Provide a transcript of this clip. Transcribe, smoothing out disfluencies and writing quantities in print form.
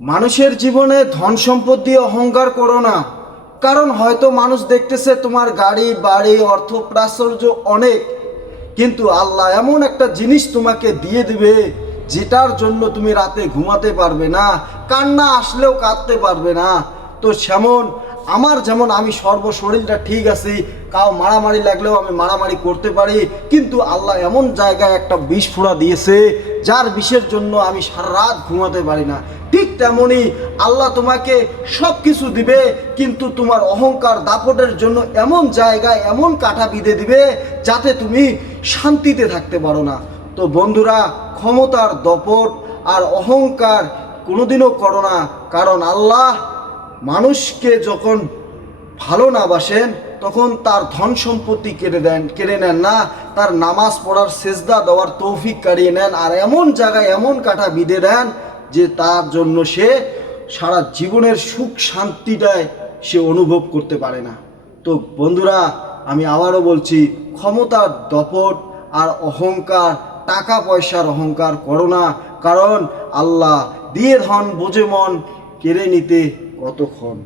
মানুষের জীবনে ধন সম্পদ দিয়ে অহংকার করো না। কারণ হয়তো মানুষ দেখতেছে তোমার গাড়ি বাড়ি অর্থ প্রাচুর্য অনেক, কিন্তু আল্লাহ এমন একটা জিনিস তোমাকে দিয়ে দিবে যেটার জন্য তুমি রাতে ঘুমাতে পারবে না, কান্না আসলেও কাঁদতে পারবে না। তো যেমন আমার, যেমন আমি সর্বশরীরটা ঠিক আছি, কাউ মারামারি লাগলেও আমি মারামারি করতে পারি, কিন্তু আল্লাহ এমন জায়গায় একটা বিষ ফোঁড়া দিয়েছে যার বিষের জন্য আমি সারা রাত ঘুমাতে পারি না। ঠিক তেমনই আল্লাহ তোমাকে সব কিছু দিবে, কিন্তু তোমার অহংকার দাপটের জন্য এমন জায়গায় এমন কাঁটা বিঁধে দিবে যাতে তুমি শান্তিতে থাকতে পারো না। তো বন্ধুরা, ক্ষমতার দপট আর অহংকার কোনোদিনও করো না। কারণ আল্লাহ মানুষকে যখন ভালো না বাসেন তখন তার ধন সম্পত্তি কেড়ে নেন না, তার নামাজ পড়ার সেজদা দেওয়ার তৌফিক কাড়িয়ে নেন, আর এমন জায়গায় এমন কাঁটা বিঁধে দেন যে তার জন্য সে সারা জীবনের সুখ শান্তিটায় সে অনুভব করতে পারে না। তো বন্ধুরা, আমি আবারও বলছি, ক্ষমতার দপট আর অহংকার, টাকা পয়সার অহংকার করো না। কারণ আল্লাহ দিয়ে ধন বোঝে মন, কেড়ে নিতে কতক্ষণ।